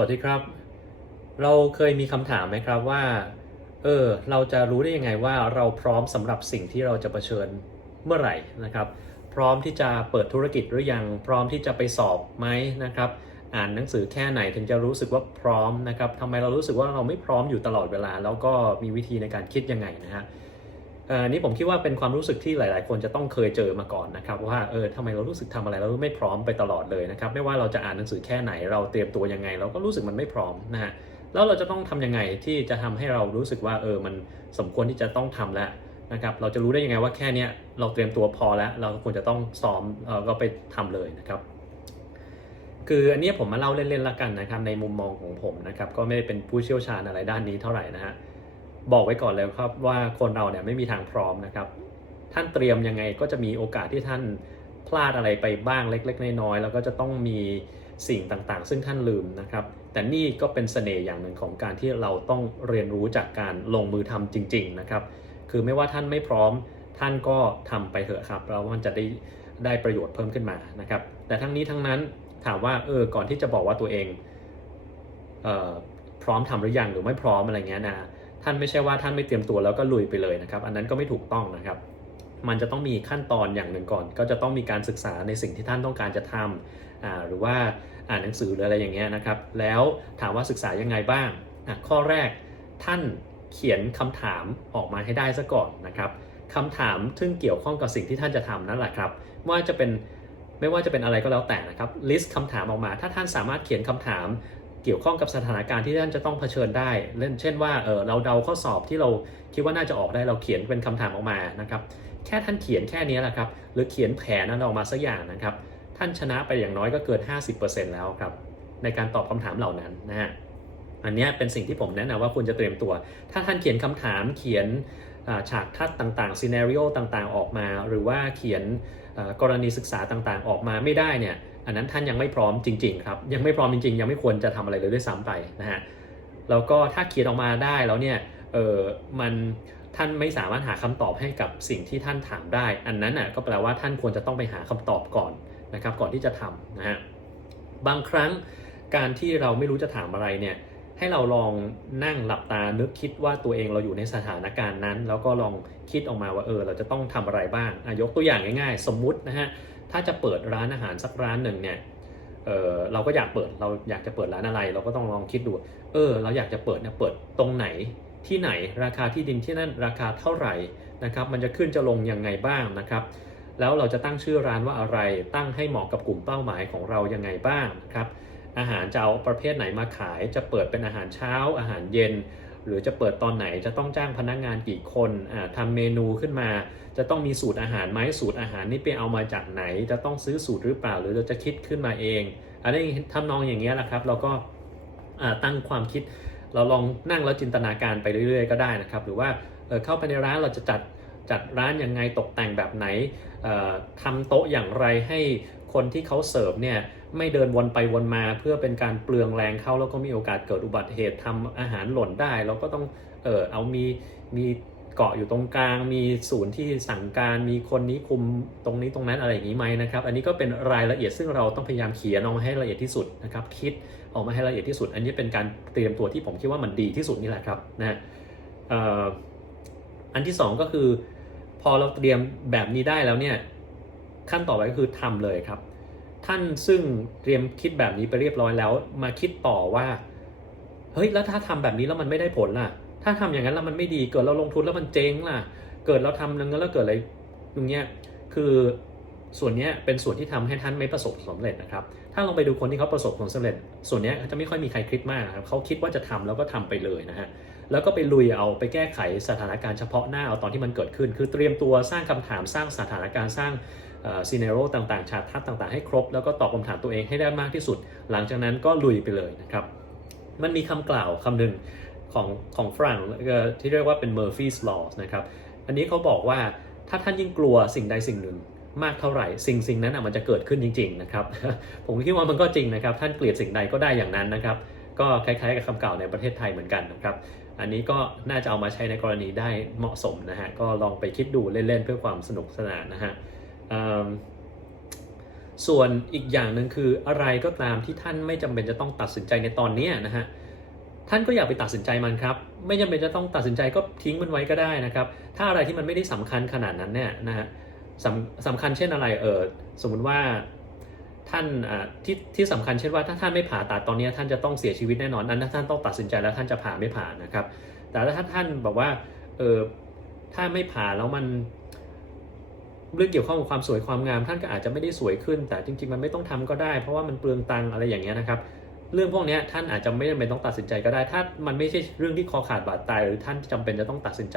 วัสดีครับ เราเคยมีคำถามไหมครับว่า เออ เราจะรู้ได้ยังไงว่าเราพร้อมสำหรับสิ่งที่เราจะเผชิญเมื่อไหร่นะครับ พร้อมที่จะเปิดธุรกิจหรือยัง พร้อมที่จะไปสอบไหมนะครับ อ่านหนังสือแค่ไหนถึงจะรู้สึกว่าพร้อมนะครับทำไมเรารู้สึกว่าเราไม่พร้อมอยู่ตลอดเวลา แล้วก็มีวิธีในการคิดยังไงนะฮะ อ่อนี่ผมคิดว่าเป็นความรู้สึกที่หลาย ๆ คนจะต้องเคยเจอมาก่อนนะครับว่าเออทำไมเรารู้สึกทำอะไรแล้วไม่พร้อมไปตลอดเลยนะครับไม่ว่าเราจะอ่านหนังสือแค่ไหน เราเตรียมตัวยังไง เราก็รู้สึกมันไม่พร้อมนะฮะแล้วเราจะต้องทำยังไงที่จะทำให้เรารู้สึกว่าเออมันสมควรที่จะต้องทำแล้วนะครับเราจะรู้ได้ยังไงว่าแค่เนี้ยเราเตรียมตัวพอแล้ว เราควรจะต้องซ้อมเออก็ไปทำเลยนะครับคืออันนี้ผมมาเล่าเล่นๆละกันนะครับในมุมมองของผมนะครับก็ไม่ได้เป็นผู้เชี่ยวชาญอะไรด้านนี้เท่าไหร่นะฮะ บอกไว้ก่อนเลยครับว่าคนเราเนี่ยไม่มีทางพร้อมนะครับ ท่านเตรียมยังไงก็จะมีโอกาสที่ท่านพลาดอะไรไปบ้างเล็ก ๆ น้อยๆแล้วก็จะต้องมีสิ่งต่างๆ ซึ่งท่านลืมนะครับ แต่นี่ก็เป็นเสน่ห์อย่างหนึ่งของการที่เราต้องเรียนรู้จากการลงมือทำจริง ๆนะครับ คือไม่ว่าท่านไม่พร้อมท่านก็ทำไปเถอะครับแล้วมันจะได้ได้ประโยชน์เพิ่มขึ้นมานะครับ แต่ทั้งนี้ทั้งนั้นถามว่าเออก่อนที่จะบอกว่าตัวเองเอ่อพร้อมทำหรือยังหรือไม่พร้อมอะไรเงี้ยนะ ท่านไม่ใช่ว่าท่านไม่เตรียมตัวแล้วก็ลุยไปเลยนะครับ อันนั้นก็ไม่ถูกต้องนะครับ มันจะต้องมีขั้นตอนอย่างหนึ่งก่อน ก็จะต้องมีการศึกษาในสิ่งที่ท่านต้องการจะทำอ่าหรือว่าอ่านหนังสือหรืออะไรอย่างเงี้ยนะครับ แล้วถามว่าศึกษายังไงบ้างอะข้อแรกท่านเขียนคำถามออกมาให้ได้ซะก่อนนะครับคำถามซึ่งเกี่ยวข้องกับสิ่งที่ท่านจะทำนั่นแหละครับไม่ว่าจะเป็นไม่ว่าจะเป็นอะไรก็แล้วแต่นะครับลิสต์คำถามออกมา ถ้าท่านสามารถเขียนคำถาม กี่ยวข้องกับสถานการณ์ที่ท่านจะต้องเผชิญได้เล่นเช่นว่าเออเราเดาข้อสอบที่เราคิดว่าน่าจะออกได้เราเขียนเป็นคำถามออกมานะครับ แค่ท่านเขียนแค่นี้แหละครับ หรือเขียนแผนนั้นออกมาสักอย่างนะครับ ท่านชนะไปอย่างน้อยก็เกิน 50%แล้วครับ ในการตอบคำถามเหล่านั้นนะฮะ อันนี้เป็นสิ่งที่ผมแนะนำว่าควรจะเตรียมตัว ถ้าท่านเขียนคำถามเขียนฉากทัดต่างๆซีเนารีโอต่างๆ ออกมา หรือว่าเขียนกรณีศึกษาต่างๆ ออกมาไม่ได้เนี่ย อันนั้นท่านยังไม่พร้อมจริงๆครับยังไม่พร้อมจริงๆ ยังไม่ควรจะทำอะไรเลยด้วยซ้ำไปนะฮะแล้วก็ถ้าเขียนออกมาได้แล้วเนี่ยเออมันท่านไม่สามารถหาคำตอบให้กับสิ่งที่ท่านถามได้ อันนั้นน่ะก็แปลว่าท่านควรจะต้องไปหาคำตอบก่อนนะครับก่อนที่จะทำนะฮะบางครั้งการที่เราไม่รู้จะถามอะไรเนี่ยให้เราลองนั่งหลับตานึกคิดว่าตัวเองเราอยู่ในสถานการณ์นั้น แล้วก็ลองคิดออกมาว่าเออเราจะต้องทำอะไรบ้างอยกตัวอย่างง่าย ๆ สมมุตินะฮะ ถ้าจะเปิดร้านอาหารสักร้านหนึ่งเนี่ยเออเราก็อยากเปิดเราอยากจะเปิดร้านอะไร เราก็ต้องลองคิดดู เออ เราอยากจะเปิดเนี่ยเปิดตรงไหนที่ไหนราคาที่ดินที่นั่นราคาเท่าไหร่นะครับ มันจะขึ้นจะลงยังไงบ้างนะครับ แล้วเราจะตั้งชื่อร้านว่าอะไรตั้งให้เหมาะกับกลุ่มเป้าหมายของเรายังไงบ้างนะครับ อาหารจะเอาประเภทไหนมาขายจะเปิดเป็นอาหารเช้า อาหารเย็น หรือจะเปิดตอนไหนจะต้องจ้างพนักงานกี่คนอ่าทำเมนูขึ้นมา จะต้องมีสูตรอาหารไหมสูตรอาหารนี่ไปเอามาจากไหน จะต้องซื้อสูตรหรือเปล่า หรือเราจะคิดขึ้นมาเองอันนี้ทำนองอย่างเงี้ยแหละครับ เราก็ตั้งความคิด เราลองนั่งแล้วจินตนาการไปเรื่อย ๆ ก็ได้นะครับ หรือว่าเข้าไปในร้านเราจะจัดจัดร้านยังไงตกแต่งแบบไหนเอ่อทำโต๊ะอย่างไรให้ คนที่เขาเสิร์ฟเนี่ยไม่เดินวนไปวนมาเพื่อเป็นการเปลืองแรงเขาแล้วก็มีโอกาสเกิดอุบัติเหตุทำอาหารหล่นได้เราก็ต้องเออเอามีมีเกาะอยู่ตรงกลาง มีศูนย์ที่สั่งการมีคนนี้คุมตรงนี้ตรงนั้นอะไรอย่างนี้ไหมนะครับ อันนี้ก็เป็นรายละเอียดซึ่งเราต้องพยายามเขียนออกมาให้ละเอียดที่สุดนะครับ คิดออกมาให้ละเอียดที่สุด อันนี้เป็นการเตรียมตัวที่ผมคิดว่ามันดีที่สุดนี่แหละครับนะอ,อ,อันที่สองก็คือ พอเราเตรียมแบบนี้ได้แล้วเนี่ย ขั้นต่อไปก็คือทำเลยครับ ท่านซึ่งเตรียมคิดแบบนี้ไปเรียบร้อยแล้ว มาคิดต่อว่าเฮ้ยแล้วถ้าทำแบบนี้แล้วมันไม่ได้ผลล่ะ ถ้าทำอย่างนั้นแล้วมันไม่ดีเกิดเราลงทุนแล้วมันเจ๊งล่ะ เกิดเราทำเงนั้นแล้วเกิดอะไรตรงเนี้ยคือ ส่วนนี้เป็นส่วนที่ทำให้ท่านไม่ประสบความสำเร็จนะครับ ถ้าลองไปดูคนที่เขาประสบความสำเร็จ ส่วนนี้เขาจะไม่ค่อยมีใครคิดมากนะครับเขาคิดว่าจะทำแล้วก็ทำไปเลยนะฮะ แล้วก็ไปลุยเอาไปแก้ไขสถานการณ์เฉพาะหน้าเอาตอนที่มันเกิดขึ้น คือเตรียมตัวสร้างคำถามสร้างสถานการณ์สร้างซีเนโรต่างๆ ฉากทัดต่างๆ ให้ครบ แล้วก็ตอบคำถามตัวเองให้ได้มากที่สุด หลังจากนั้นก็ลุยไปเลยนะครับ มันมีคำกล่าวคำหนึ่งของของฝรั่งที่เรียกว่าเป็น Murphy's Law นะครับ อันนี้เขาบอกว่าถ้าท่านยิ่งกลัวสิ่งใดสิ่งหนึ่ง มากเท่าไหร่ สิ่งสิ่งนั้นมันจะเกิดขึ้นจริงๆนะครับผมคิดว่ามันก็จริงนะครับ ท่านเกลียดสิ่งใดก็ได้อย่างนั้นนะครับ ก็คล้ายๆกับคำกล่าวในประเทศไทยเหมือนกันนะครับ อันนี้ก็น่าจะเอามาใช้ในกรณีได้เหมาะสมนะฮะก็ลองไปคิดดูเล่นๆเพื่อความสนุกสนานนะฮะส่วนอีกอย่างหนึ่งคืออะไรก็ตามที่ท่านไม่จำเป็นจะต้องตัดสินใจในตอนนี้นะฮะท่านก็อย่าไปตัดสินใจมันครับ ไม่จำเป็นจะต้องตัดสินใจก็ทิ้งมันไว้ก็ได้นะครับ ถ้าอะไรที่มันไม่ได้สำคัญขนาดนั้นเนี่ยนะฮะ สำสำคัญเช่นอะไรเออสมมุติว่าท่านที่ที่สำคัญเช่นว่าถ้าท่านไม่ผ่าตัดตอนนี้ท่านจะต้องเสียชีวิตแน่นอนนั้นท่านต้องตัดสินใจแล้วท่านจะผ่าไม่ผ่านะครับ แต่ถ้าท่านบอกว่าเออถ้าไม่ผ่าแล้วมันเรื่องเกี่ยวข้องกับความสวยความงาม ท่านก็อาจจะไม่ได้สวยขึ้น แต่จริง ๆ มันไม่ต้องทำก็ได้ เพราะว่ามันเปลืองตังอะไรอย่างเงี้ยนะครับ เรื่องพวกนี้ท่านอาจจะไม่จำเป็นต้องตัดสินใจก็ได้ ถ้ามันไม่ใช่เรื่องที่คอขาดบาดตายหรือท่านจำเป็นจะต้องตัดสินใจ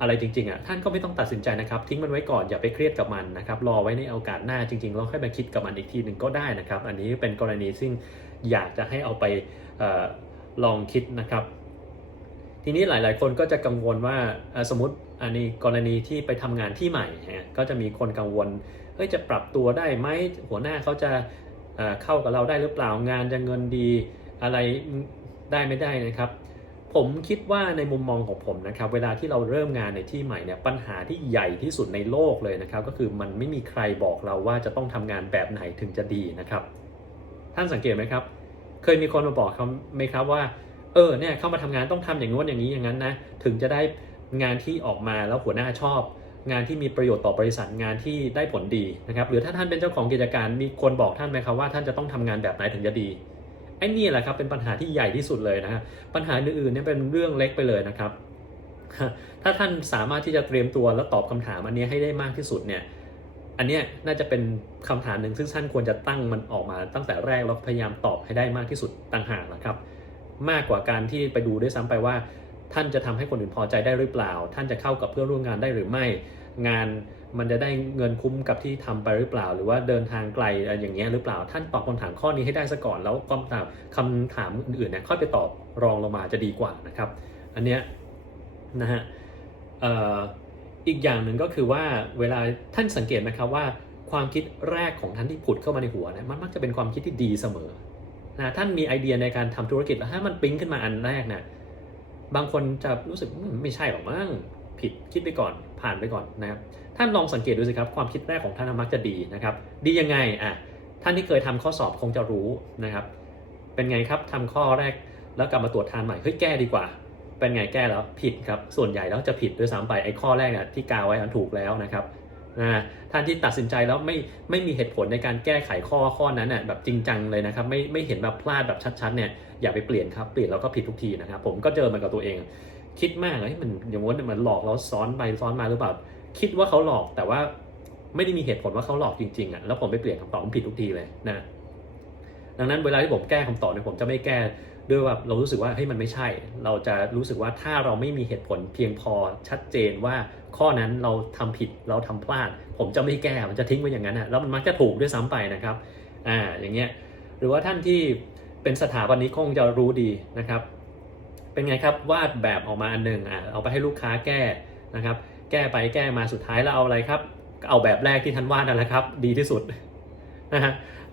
อะไรจริงๆอะท่านก็ไม่ต้องตัดสินใจนะครับทิ้งมันไว้ก่อนอย่าไปเครียดกับมันนะครับรอไว้ในโอกาสหน้าจริงๆเราค่อยมาคิดกับมันอีกทีหนึ่งก็ได้นะครับ อันนี้เป็นกรณีซึ่งอยากจะให้เอาไปออลองคิดนะครับ ทีนี้หลายๆ คนก็จะกังวลว่าสมมติอันนี้กรณีที่ไปทำงานที่ใหม่ก็จะมีคนกังวลเอ้ยจะปรับตัวได้ไหมหัวหน้าเขาจะเอ่อเข้ากับเราได้หรือเปล่างานจะเงินดีอะไรได้ไม่ได้นะครับ ผมคิดว่าในมุมมองของผมนะครับเวลาที่เราเริ่มงานในที่ใหม่เนี่ยปัญหาที่ใหญ่ที่สุดในโลกเลยนะครับ ก็คือมันไม่มีใครบอกเราว่าจะต้องทำงานแบบไหนถึงจะดีนะครับ ท่านสังเกตไหมครับ เคยมีคนมาบอกเขาไหมครับว่า เออเนี่ยเข้ามาทำงานต้องทำอย่างนู้นอย่างนี้อย่างนั้นนะถึงจะได้งานที่ออกมาแล้วหัวหน้าชอบ งานที่มีประโยชน์ต่อบริษัทงานที่ได้ผลดีนะครับ หรือถ้าท่านเป็นเจ้าของกิจการมีคนบอกท่านไหมครับว่าท่านจะต้องทำงานแบบไหนถึงจะดี ไอ้นี่แหละครับเป็นปัญหาที่ใหญ่ที่สุดเลยนะฮะปัญหาอื่นๆเนี่ยเป็นเรื่องเล็กไปเลยนะครับ ถ้าท่านสามารถที่จะเตรียมตัวแล้วตอบคำถามอันนี้ให้ได้มากที่สุดเนี่ยอันเนี้ยน่าจะเป็นคำถามหนึ่งซึ่งท่านควรจะตั้งมันออกมาตั้งแต่แรกแล้วพยายามตอบให้ได้มากที่สุดต่างหากนะครับ มากกว่าการที่ไปดูด้วยซ้ำไปว่า ท่านจะทำให้คนอื่นพอใจได้หรือเปล่า ท่านจะเข้ากับเพื่อนร่วมงานได้หรือไม่ งาน มันจะได้เงินคุ้มกับที่ทำไปหรือเปล่า หรือว่าเดินทางไกลอย่างเงี้ยหรือเปล่า ท่านตอบคำถามข้อนี้ให้ได้ซะก่อนแล้วคำถามคำถามอื่นๆเนี่ยค่อยไปตอบรองลงมาจะดีกว่านะครับ อันเนี้ยนะฮะอีกอย่างหนึ่งก็คือว่าเวลาท่านสังเกตไหมครับว่าความคิดแรกของท่านที่ผุดเข้ามาในหัวนี่ยมันมักจะเป็นความคิดที่ดีเสมอนะท่านมีไอเดียในการทำธุรกิจแล้วถ้ามันปิ๊งขึ้นมาอันแรกเนี่ยบางคนจะรู้สึกไม่ใช่หรอกมั้งผิดคิดไปก่อนผ่านไปก่อนนะครับ ท่านลองสังเกตดูสิครับความคิดแรกของท่านมักจะดีนะครับ ดียังไงอะท่านที่เคยทำข้อสอบคงจะรู้นะครับ เป็นไงครับทำข้อแรกแล้วกลับมาตรวจทานใหม่เฮ้ยแก้ดีกว่า เป็นไงแก้แล้วผิดครับส่วนใหญ่แล้วจะผิดด้วยซ้ำไปไอ้ข้อแรกเนี่ยที่กาวไว้มันถูกแล้วนะครับนะท่านที่ตัดสินใจแล้วไม่ไม่มีเหตุผลในการแก้ไขข้อข้อนั้นน่ะแบบจริงจังเลยนะครับไม่ไม่เห็นแบบพลาดแบบชัดๆเนี่ยอย่าไปเปลี่ยนครับเปลี่ยนแล้วก็ผิดทุกทีนะครับผมก็เจอมันกับตัวเอง คิดมากเลยมันอย่างว่ามันหลอกเราซ้อนไปซ้อนมาหรือเปล่า คิดว่าเขาหลอกแต่ว่าไม่ได้มีเหตุผลว่าเขาหลอกจริงๆอะแล้วผมไปเปลี่ยนคำตอบผิดทุกทีเลยนะ ดังนั้นเวลาที่ผมแก้คำตอบเนี่ยผมจะไม่แก้ด้วยว่าเรารู้สึกว่าเฮ้ยมันไม่ใช่ เราจะรู้สึกว่าถ้าเราไม่มีเหตุผลเพียงพอชัดเจนว่าข้อนั้นเราทำผิดเราทำพลาด ผมจะไม่แก้มันจะทิ้งไว้อย่างนั้นอะแล้วมันมักจะถูกด้วยซ้ำไปนะครับอ่าอย่างเงี้ยหรือว่าท่านที่เป็นสถาบันนี้คงจะรู้ดีนะครับ เป็นไงครับวาดแบบออกมาอันหนึ่งอะเอาไปให้ลูกค้าแก้นะครับ แก้ไปแก้มาสุดท้ายแล้วเอาอะไรครับเอาแบบแรกที่ท่านวาดนั่นแหละครับ ดีที่สุดนะฮะ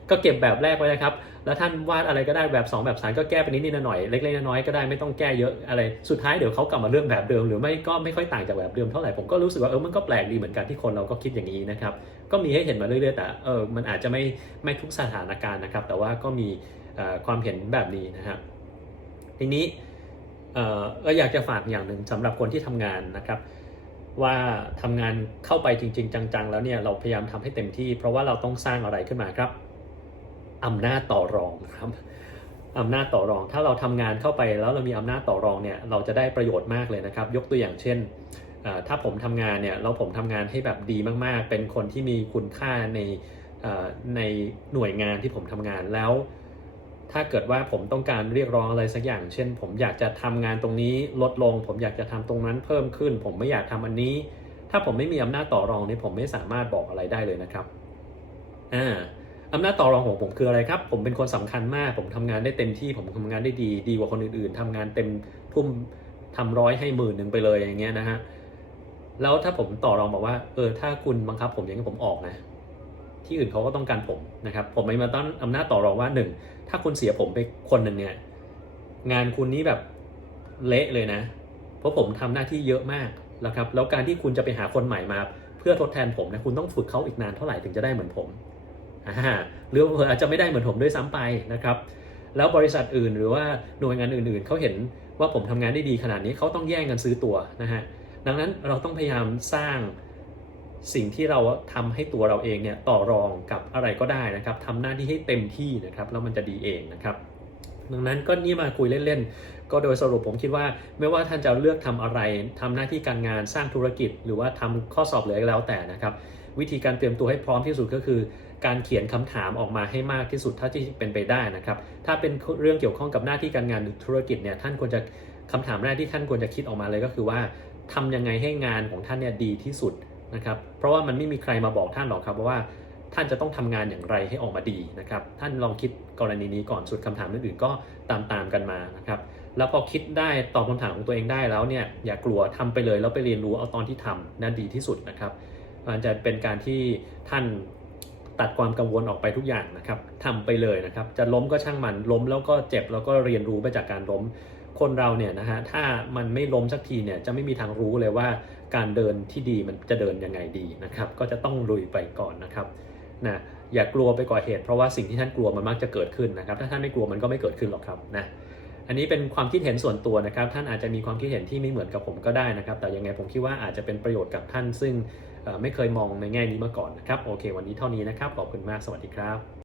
ก็เก็บแบบแรกไว้นะครับ แล้วท่านวาดอะไรก็ได้แบบ 2 แบบ3ก็แก้ไปนิดนิดหน่อยเล็กๆน้อยๆก็ได้ไม่ต้องแก้เยอะอะไรสุดท้ายเดี๋ยวเขากลับมาเรื่องแบบเดิม หรือไม่ก็ไม่ค่อยต่างจากแบบเดิมเท่าไหร่ผมก็รู้สึกว่าเออมันก็แปลกดีเหมือนกันที่คนเราก็คิดอย่างนี้นะครับก็มีให้เห็นมาเรื่อยๆแต่เออมันอาจจะไม่ไม่ทุกสถานการณ์นะครับ แต่ว่าก็มีความเห็นแบบนี้นะครับทีนี้เออก็อยากจะฝากอย่างหนึ่งสำหรับคนที่ทำงานนะครับ ว่าทำงานเข้าไปจริง ๆ จัง ๆ แล้วเนี่ยเราพยายามทำให้เต็มที่ เพราะว่าเราต้องสร้างอะไรขึ้นมาครับอำนาจต่อรองครับอำนาจต่อรอง ถ้าเราทำงานเข้าไปแล้วเรามีอำนาจต่อรองเนี่ยเราจะได้ประโยชน์มากเลยนะครับ ยกตัวอย่างเช่น ถ้าผมทำงานเนี่ยเราผมทำงานให้แบบดีมากๆ เป็นคนที่มีคุณค่าในในหน่วยงานที่ผมทำงานแล้ว ถ้าเกิดว่าผมต้องการเรียกร้องอะไรสักอย่าง เช่น ผมอยากจะทำงานตรงนี้ลดลง ผมอยากจะทำตรงนั้นเพิ่มขึ้น ผมไม่อยากทำอันนี้ ถ้าผมไม่มีอำนาจต่อรองนี่ผมไม่สามารถบอกอะไรได้เลยนะครับอ่าอำนาจต่อรองของผมคืออะไรครับ ผมเป็นคนสำคัญมาก ผมทำงานได้เต็มที่ ผมทำงานได้ดี ดีกว่าคนอื่นๆทำงานเต็มทุ่มทำร้อยให้หมื่นหนึ่งไปเลยอย่างเงี้ยนะฮะ แล้วถ้าผมต่อรองบอกว่า เออ ถ้าคุณบังคับ ผมอย่างนี้ผมออกนะ ที่อื่นเขาก็ต้องการผมนะครับผมไม่มาต้อนอำนาจต่อรองว่าหนึ่งถ้าคุณเสียผมไปคนหนึ่งเนี่ยงานคุณนี้แบบเละเลยนะ เพราะผมทำหน้าที่เยอะมากนะครับแล้วการที่คุณจะไปหาคนใหม่มาเพื่อทดแทนผมนะคุณต้องฝึกเขาอีกนานเท่าไหร่ถึงจะได้เหมือนผมหรืออาจจะไม่ได้เหมือนผมด้วยซ้ำไปนะครับแล้วบริษัทอื่นหรือว่าหน่วยงานอื่นๆเขาเห็นว่าผมทำงานได้ดีขนาดนี้เขาต้องแย่งกันซื้อตัวนะฮะดังนั้นเราต้องพยายามสร้าง สิ่งที่เราทำให้ตัวเราเองเนี่ยต่อรองกับอะไรก็ได้นะครับทำหน้าที่ให้เต็มที่นะครับแล้วมันจะดีเองนะครับดังนั้นก็นี่มาคุยเล่นๆ ก็โดยสรุปผมคิดว่า ไม่ว่าท่านจะเลือกทำอะไรทำหน้าที่การงานสร้างธุรกิจ หรือว่าทำข้อสอบเหลือก็แล้วแต่นะครับ วิธีการเตรียมตัวให้พร้อมที่สุดก็คือ การเขียนคำถามออกมาให้มากที่สุดเท่าที่เป็นไปได้นะครับ ถ้าเป็นเรื่องเกี่ยวข้องกับหน้าที่การงานหรือธุรกิจเนี่ยท่านควรจะคำถามแรกที่ท่านควรจะคิดออกมาเลยก็คือว่าทำยังไงให้งานของท่านเนี่ยดีที่สุด นะครับเพราะว่ามันไม่มีใครมาบอกท่านหรอกครับว่าท่านจะต้องทำงานอย่างไรให้ออกมาดีนะครับท่านลองคิดกรณีนี้ก่อนส่วนคำถามอื่นๆก็ตามตามๆกันมานะครับแล้วพอคิดได้ตอบคำถามของตัวเองได้แล้วเนี่ยอย่ากลัวทำไปเลยแล้วไปเรียนรู้เอาตอนที่ทำนั่นดีที่สุดนะครับมันจะเป็นการที่ท่านตัดความกังวลออกไปทุกอย่างนะครับทำไปเลยนะครับ จะล้มก็ช่างมันล้มแล้วก็เจ็บแล้วก็เรียนรู้ไปจากการล้ม คนเราเนี่ยนะฮะถ้ามันไม่ล้มสักทีเนี่ยจะไม่มีทางรู้เลยว่าการเดินที่ดีมันจะเดินยังไงดีนะครับ ก็จะต้องลุยไปก่อนนะครับนะอย่ากลัวไปก่อเหตุเพราะว่าสิ่งที่ท่านกลัวมันมักจะเกิดขึ้นนะครับ ถ้าท่านไม่กลัวมันก็ไม่เกิดขึ้นหรอกครับนะอันนี้เป็นความคิดเห็นส่วนตัวนะครับ ท่านอาจจะมีความคิดเห็นที่ไม่เหมือนกับผมก็ได้นะครับ แต่ยังไงผมคิดว่าอาจจะเป็นประโยชน์กับท่าน ซึ่งไม่เคยมองในแง่นี้มาก่อนนะครับ โอเค วันนี้เท่านี้นะครับ ขอบคุณมาก สวัสดีครับ